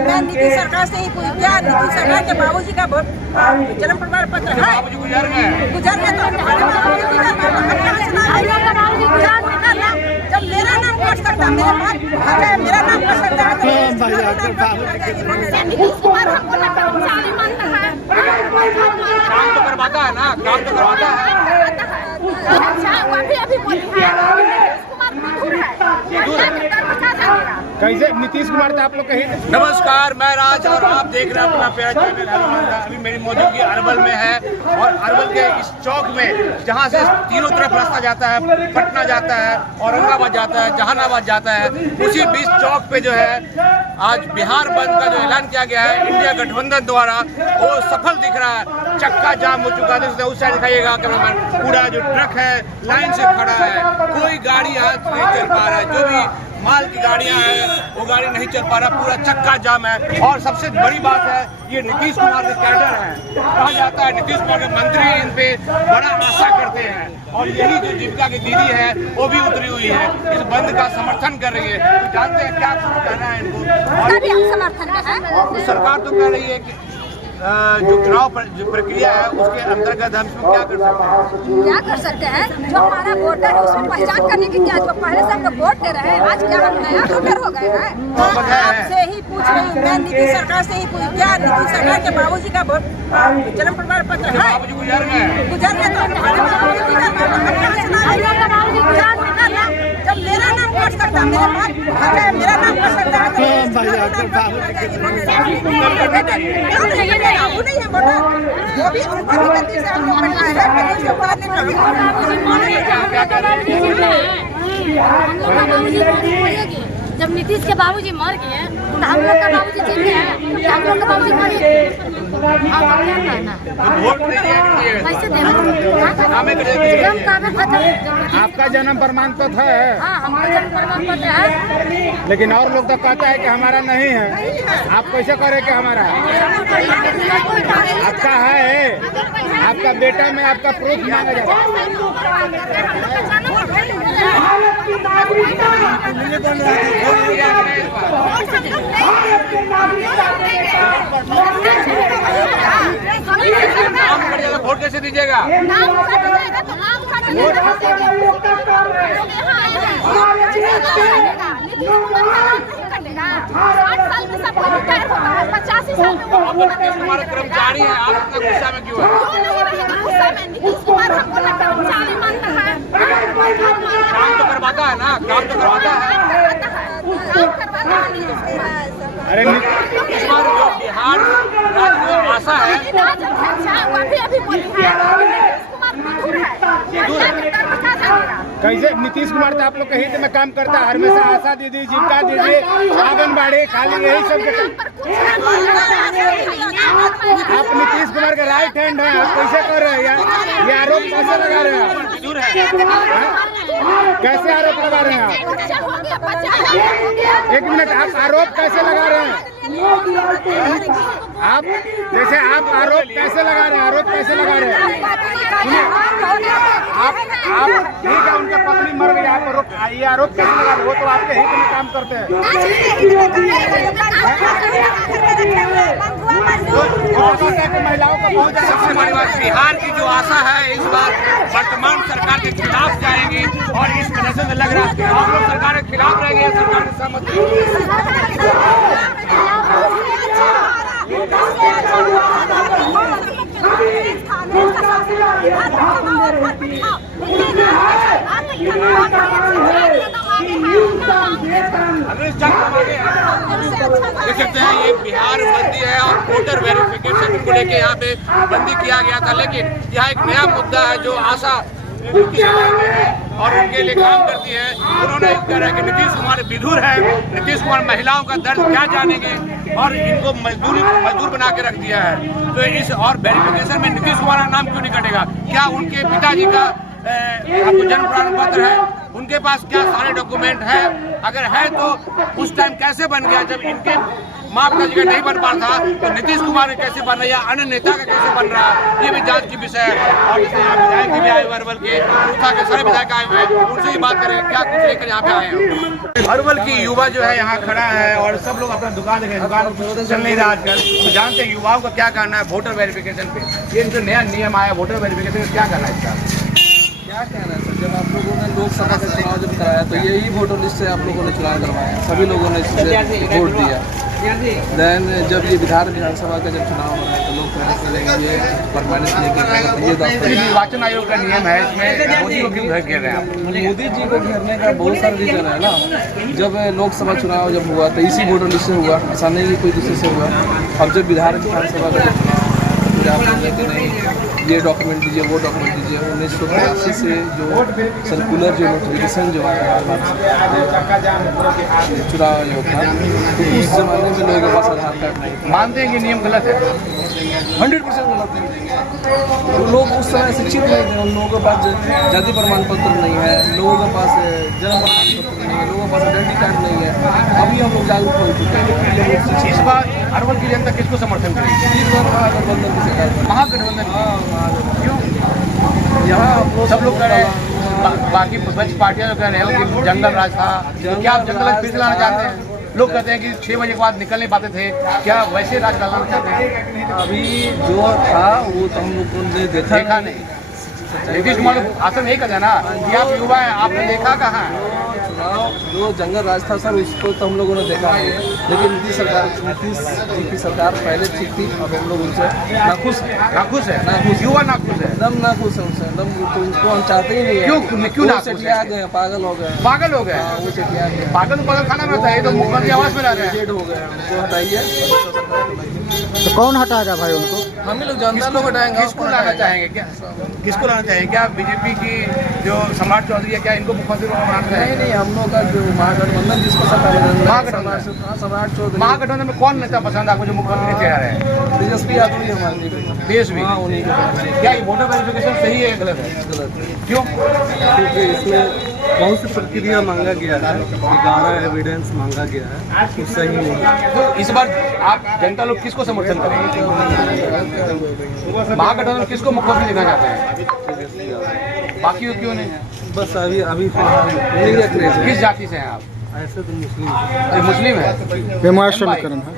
मैं नीतीश सरकार से ही पूछी, क्या नीतीश सरकार के बाबूजी का जन्म प्रमाण पत्र है? गुजर गए तो जब मेरा नाम कर सकता, मेरा नाम कर सकता है नीतीश कुमार हमको कर्मचारी मानता है। काम तो करवाता है ना, काम तो करवाता है। कैसे नीतीश कुमार था आप लोग कहीं? नमस्कार, मैं राज और आप देख रहे हैं अपना प्यारा चैनल हनुमान। अभी मेरी मौजूदगी अरवल में है और अरवल के इस चौक में जहां से तीनों तरफ रास्ता जाता है, पटना जाता है, औरंगाबाद जाता है, जहानाबाद जाता है, उसी बीच चौक पे जो है आज बिहार बंद का जो ऐलान किया गया है इंडिया गठबंधन द्वारा, वो सफल दिख रहा है। चक्का जाम हो चुका है, उस साइड दिखाइएगा कैमरामैन। पूरा जो ट्रक है लाइन से खड़ा है, कोई गाड़ी आज नहीं चल पा रहा है। जो भी माल की गाड़ियां हैं वो गाड़ी नहीं चल पा रहा, पूरा चक्का जाम है। और सबसे बड़ी बात है ये नीतीश कुमार के कैडर है, कहा जाता है नीतीश कुमार के मंत्री इन पे बड़ा आशा करते हैं और यही जो दीपिका की दीदी है वो भी उतरी हुई है, इस बंद का समर्थन कर रही है। तो जानते हैं क्या कहना है इनको। और सरकार तो कह रही है कि जो चुनाव प्रक्रिया है उसके अंतर्गत हम इसमें क्या कर सकते हैं? जो हमारा वोटर है उसमें पहचान करने की क्या, जो पहले से हम लोग वोट दे रहे हैं, आज क्या हम नया वोटर हो गए हैं? आपसे ही पूछ रही हूँ, मैं नीतीश सरकार से ही पूछी, क्या नीतीश सरकार के बाबूजी का जन्म प्रमाण पत्र है? गुजर गए तो जब मेरा नाम कर सकता, मेरा नाम कर सकता है वो नहीं है वोटर, वो भी उनको भी गलती से हमको बैठाया है। जब नीतीश के बाबूजी मर गए तो हम लोग का बाबूजी जीते हैं, हम लोग का बाबूजी मर गए। आपका जन्म प्रमाण पत्र है? हाँ, हमारा जन्म प्रमाण पत्र है। लेकिन और लोग तो कहता है कि हमारा नहीं है। आप कैसे करें कि हमारा आपका है? आपका बेटा में आपका प्रूफ मांगा जाता है। वोट कैसे दीजिएगा? हमारे कर्मचारी हैं, आप इतना गुस्सा में क्यों है? नीतीश कुमार हमको कर्मचारी मानता है। काम तो करवाता है ना, काम तो करवाता है। अरे इस बार जो बिहार राज्य में आशा है कैसे नीतीश कुमार था आप लोग कहीं? तो मैं काम करता हमेशा आशा दीदी, जीविका दीदी, आंगनबाड़ी, खाली यही सब। आप नीतीश कुमार के राइट हैंड हैं, आप कैसे कर रहे हैं यार? ये आरोप कैसे लगा रहे हैं आप? कैसे आरोप लगा रहे हैं आप? एक मिनट, आप आरोप कैसे लगा रहे हैं? आप जैसे आप आरोप कैसे लगा रहे हैं? आरोप कैसे लगा रहे हैं? आप ठीक है, उनके पत्नी मर गई, आप ये आरोप कैसे लगा रहे? वो तो आपके हित में काम करते हैं। महिलाओं को बहुत सबसे बड़ी बात, बिहार की जो आशा है इस बार वर्तमान सरकार के खिलाफ जाएगी और इस वजह से लग रहा है आप लोग सरकार के खिलाफ रहेंगे, सरकार के सहमत देख सकते हैं ये बिहार बंदी है और वोटर वेरिफिकेशन को लेके यहाँ पे बंदी किया गया था। लेकिन यहाँ एक नया मुद्दा है जो आशा और उनके लिए काम करती है। उन्होंने कह रहा है कि नीतीश कुमार विधुर है, नीतीश कुमार महिलाओं का दर्द क्या जानेंगे और इनको मजदूर बना के रख दिया है। तो इस और वेरिफिकेशन में नीतीश कुमार का नाम क्यों नहीं कटेगा? क्या उनके पिताजी का आपको जन्म प्रमाण पत्र है? उनके पास क्या सारे डॉक्यूमेंट है? अगर है तो उस टाइम कैसे बन गया जब इनके माँ पिताजी का नहीं बन पा रहा था, तो नीतीश कुमार का कैसे बन रहा है या अन्य नेता का कैसे बन रहा है, ये भी जांच की विषय है। और जैसे यहाँ विधायक भी आए हुए अरवल के, उठा के सारे विधायक आए हुए हैं, उनसे ही बात करें क्या कुछ लेकर यहाँ पे आए हैं। अरवल की युवा जो है यहाँ खड़ा है और सब लोग अपना दुकान देखे, दुकान चल नहीं रहा आजकल। तो जानते हैं युवाओं का क्या करना है वोटर वेरिफिकेशन पे, ये जो नया नियम आया वोटर वेरिफिकेशन क्या करना है इसका? क्या कहना है सर, जब आप लोगों ने लोकसभा का चुनाव जब कराया तो यही वोटर लिस्ट से आप लोगों ने चुनाव करवाया, सभी लोगोों ने वोट दिया। देन जब ये विधानसभा का जब चुनाव हो रहा है तो लोग प्रयास करेंगे ये परमानेंट लेके। निर्वाचन आयोग का नियम है, इसमें मोदी को क्यों घेर रहे हैं आप? मोदी जी को घेरने का बहुत सारा रीजन है ना। जब लोकसभा चुनाव जब हुआ तो इसी वोटर लिस्ट से हुआ, ऐसा नहीं कोई दूसरे से हुआ। अब जब विधानसभा का आप कि नहीं ये डॉक्यूमेंट दीजिए वो डॉक्यूमेंट दीजिए, 1983 से जो सर्कुलर जो नोटिफिकेशन जो आया चुनाव आयोग का, तो उस जमाने में लोगों के पास आधार कार्ड नहीं। मानते हैं कि नियम गलत है? 100% गलत है। तो लोग उस समय शिक्षित नहीं थे, उन लोगों के पास जाति प्रमाण पत्र नहीं है, लोगों के पास जन्म प्रमाण पत्र नहीं है, लोगों के पास आइडेंटिटी कार्ड नहीं है। अभी हम लोग जागरूक हो चुके हैं। इस बार अरवल की जनता किसको समर्थन करेगी? इस बार महागठबंधन की सरकार, महागठबंधन। क्यों? यहाँ सब लोग कह रहे हैं, बाकी विपक्ष पार्टियां जो कह रहे हैं कि जंगल राज था, तो क्या आप जंगल फिर लाना चाहते हैं? लोग कहते हैं कि 6 बजे के बाद निकल नहीं पाते थे, क्या वैसे राज डालना चाहते हैं? अभी जो था वो तो हम लोग ने देखा नहीं। नीतीश कुमार आसन यही कहते हैं ना कि आप युवा हैं, आपने देखा कहाँ? चुनाव जो जंगल राज था सर, उसको तो हम लोगों ने देखा है, लेकिन नीतीश जी की सरकार पहले ठीक थी। अब हम लोग उनसे नाखुश है, नाखुश युवा नाखुश है, एकदम नाखुश है उनसे, एकदम उनको हम चाहते ही नहीं है। क्यों सेठिया गए, पागल हो गए, वो सेठिया गए। पागल खाना में होता है, तो मुख्यमंत्री आवास में रह रहे हैं, हो गए, उनको हटाइए। तो कौन हटाएगा भाई उनको? हम ही लोग जनता लोग हटाएंगे। किसको लाना चाहेंगे? क्या किसको लाना चाहेंगे? क्या बीजेपी की जो सम्राट चौधरी है, क्या इनको मुख्यमंत्री बनाना चाहेंगे? नहीं, हम लोग का जो महागठबंधन जिसको सम्राट चौधरी। महागठबंधन में कौन नेता पसंद आपको जो मुख्यमंत्री के चेहरा है? तेजस्वी यादव ही हमारे देश में। उन्हीं के। क्या ये वोटर वेरिफिकेशन सही है गलत है? गलत है। क्यों? क्योंकि इसमें बहुत सी प्रक्रिया मांगा गया है, 11 एविडेंस मांगा गया है, तो सही नहीं। तो इस बार आप जनता लोग किसको समर्थन करेंगे? महागठबंधन किसको मुख्यमंत्री देखना चाहते हैं? बाकी को क्यों नहीं? बस अभी फिलहाल किस जाति से हैं आप? ऐसे तो मुस्लिम है, हिमाचल समीकरण है।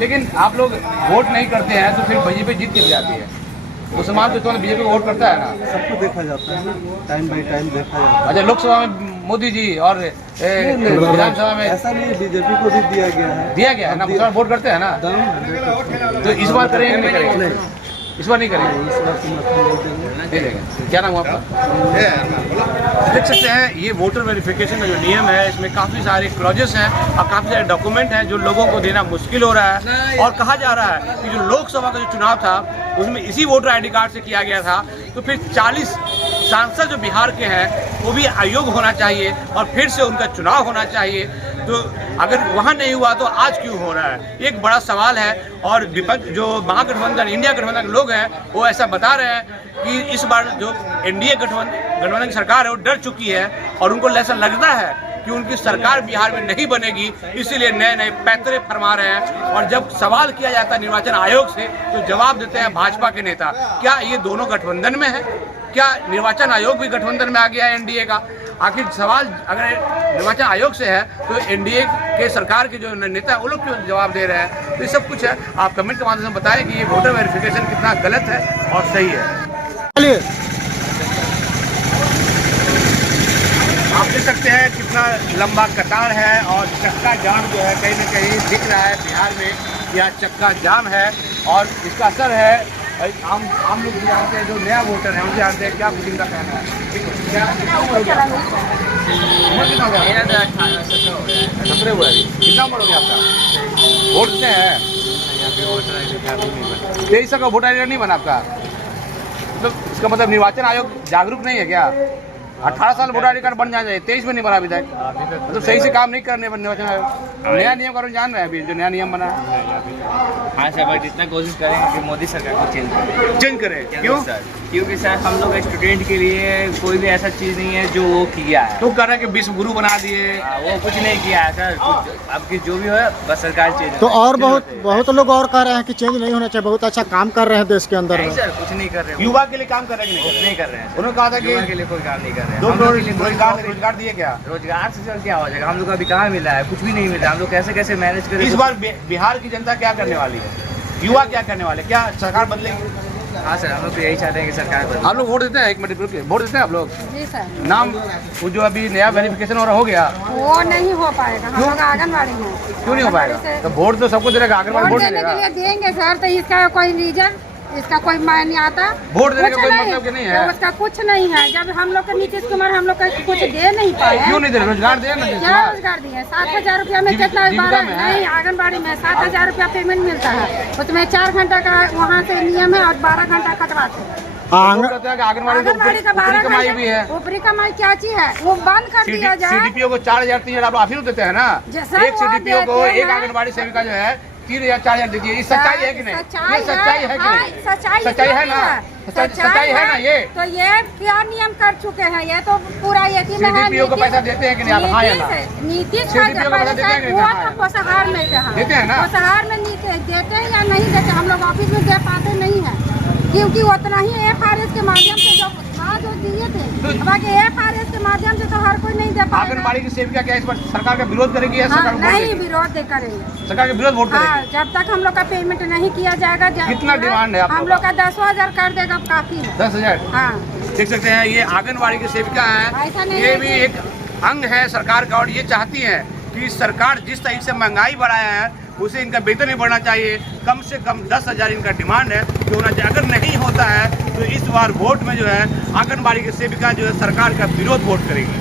लेकिन आप लोग वोट नहीं करते हैं तो फिर बीजेपी जीत के जाती है। मुसलमान तो बीजेपी को वोट करता है ना? सबको देखा जाता है, टाइम बाई टाइम देखा जाता है। अच्छा, लोकसभा में मोदी जी और विधानसभा में ऐसा नहीं, बीजेपी को भी दिया गया है ना? मुसलमान वोट करते हैं ना? तो इस बार करेंगे नहीं करेंगे? इस बार नहीं करेंगे, इस बार समर्थन दे देंगे। क्या नाम हुआ आपका? देख सकते हैं ये वोटर वेरिफिकेशन का जो नियम है, इसमें काफ़ी सारे क्लॉजेस हैं और काफ़ी सारे डॉक्यूमेंट हैं जो लोगों को देना मुश्किल हो रहा है। और कहा जा रहा है कि जो लोकसभा का जो चुनाव था उसमें इसी वोटर ID कार्ड से किया गया था, तो फिर 40 सांसद जो बिहार के हैं वो भी अयोग्य होना चाहिए और फिर से उनका चुनाव होना चाहिए। तो अगर वहाँ नहीं हुआ तो आज क्यों हो रहा है, एक बड़ा सवाल है। और विपक्ष जो महागठबंधन इंडिया गठबंधन के लोग हैं वो ऐसा बता रहे हैं कि इस बार जो NDA गठबंधन की सरकार है वो डर चुकी है और उनको ऐसा लगता है कि उनकी सरकार बिहार में नहीं बनेगी, इसीलिए नए नए पैतरे फरमा रहे हैं। और जब सवाल किया जाता है निर्वाचन आयोग से तो जवाब देते हैं भाजपा के नेता। क्या ये दोनों गठबंधन में है? क्या निर्वाचन आयोग भी गठबंधन में आ गया है NDA का? आखिर सवाल अगर निर्वाचन आयोग से है तो NDA के सरकार के जो नेता है वो लोग क्यों जवाब दे रहे हैं? तो ये सब कुछ है, आप कमेंट के माध्यम से बताएं कि ये वोटर वेरिफिकेशन कितना गलत है और सही है। चलिए आप देख सकते हैं कितना लंबा कतार है और चक्का जाम जो है कहीं ना कहीं दिख रहा है बिहार में, यहाँ चक्का जाम है और इसका असर है। आम लोग भी जानते हैं, जो नया वोटर है उनसे जानते हैं क्या कुछ इनका कहना है। क्या उम्र हो गया? उम्र कितना हो गया? 17 हुआ है। कितना उम्र हो गया आपका? वोट से है? 23 का वोटर ID नहीं बना आपका? तो इसका मतलब निर्वाचन आयोग जागरूक नहीं है क्या? 18 साल वोटर ID कार्ड बन जाना चाहिए, 23 में नहीं बना अभी तक। मतलब सही से काम नहीं करने पर निर्वाचन आयोग नया नियम का जान रहे हैं अभी जो नया नियम बना है। हाँ सर, बट इतना कोशिश करेंगे कि मोदी सरकार को चेंज करें। क्यों? क्योंकि सर हम लोग स्टूडेंट के लिए कोई भी ऐसा चीज़ नहीं है जो वो किया है। तो कह रहे हैं कि विश्व गुरु बना दिए। वो कुछ नहीं किया है सर, अब की जो भी हो बस सरकार चेंज। तो और बहुत लोग और कह रहे हैं कि चेंज नहीं होना चाहिए, बहुत अच्छा काम कर रहे हैं देश के अंदर। नहीं सर, कुछ नहीं कर रहे। युवा के लिए काम कर रहे हैं कि नहीं कर रहे हैं। उन्होंने कहा था कि युवा के लिए कोई काम नहीं कर रहे हैं। 2 करोड़ रोजगार दिए क्या? रोजगार से सर क्या हो जाएगा, हम लोग अभी कहाँ मिला है, कुछ भी नहीं मिला। हम लोग कैसे कैसे मैनेज करें। इस बार बिहार की जनता क्या करने वाली है, युवा क्या करने वाले, क्या सरकार बदलेगी? हाँ सर, हम लोग तो यही चाहते हैं कि सरकार बदले। आप लोग वोट देते हैं? एक मिनट रुकिए, वोट देते हैं आप लोग? जी सर। नाम वो जो अभी नया वेरिफिकेशन हो गया, वो नहीं हो पाएगा, हम लोग आंगनबाड़ी हैं। क्यों नहीं हो पाएगा? तो वोट तो सबको देगा, आंगनबाड़ी वोट वोट देने के देगा। लिए देंगे सर, तो इसका कोई रीजन, इसका कोई मायने नहीं आता। वोट देने का कुछ कोई मतलब कि नहीं है। तो उसका कुछ नहीं है। जब हम लोग के नीतीश कुमार हम लोग का कुछ दे नहीं पाए। क्यों नहीं दे रहे? रोजगार दे ना। क्या रोजगार दिए? 7,000 रुपया में कितना? जीविका में है। नहीं, आंगनबाड़ी में 7,000 रुपया पेमेंट मिलता है। उसमें 4 घंटा का वहाँ से नियम है और 12 घंटा कटवाते हैं। आंगनबाड़ी का ऊपरी कमाई भी है। ऊपरी कमाई क्या चीज है, वो बंद कर दिया जाए। CDPO को 4,000-3,000 आप ऑफिस देते हैं ना। जैसा एक वो CDPO को देते एक हैं। आंगनबाड़ी सेविका जो है 3,000-4,000 दीजिए। ये सच्चाई है कि नहीं? ये सच्चाई है कि नहीं? सच्चाई है ना? सच्चाई है ना ये? तो ये क्या नियम कर चुके हैं, ये तो पूरा यकीन है। CDPO को पैसा देते हैं कि नहीं? आप हाँ या ना? नीतीश CDPO को पैसा देते हैं कि नहीं? वो हाँ। तो पोषाहार में कहा देते हैं ना? पोषाहार में नीतीश देते हैं या नहीं देते, हम लोग ऑफिस में दे पाते नहीं है, क्योंकि उतना ही FRS के माध्यम से जो दिए थे, बाकी FRS के माध्यम से तो हर कोई नहीं दे पाएगा। आंगनबाड़ी की सेविका क्या इस बार सरकार का विरोध करेगी या हाँ, सरकार को वोट नहीं देगी? विरोध करेंगे। सरकार के विरोध वोट हाँ, करेगी। जब तक हम लोग का पेमेंट नहीं किया जाएगा। कितना डिमांड है आप हम लोग लोग का 10,000 कर देगा, काफी है। 10,000। हाँ, देख सकते हैं ये आंगनबाड़ी की सेविका ऐसा है, नहीं ये है भी कि- एक अंग है सरकार का और ये चाहती है कि सरकार जिस तरीके से महंगाई बढ़ाया है उसे इनका वेतन नहीं बढ़ना चाहिए। कम से कम 10,000 इनका डिमांड है कि होना चाहिए। अगर नहीं होता है तो इस बार वोट में जो है आंगनबाड़ी की सेविका जो है सरकार का विरोध वोट करेगी।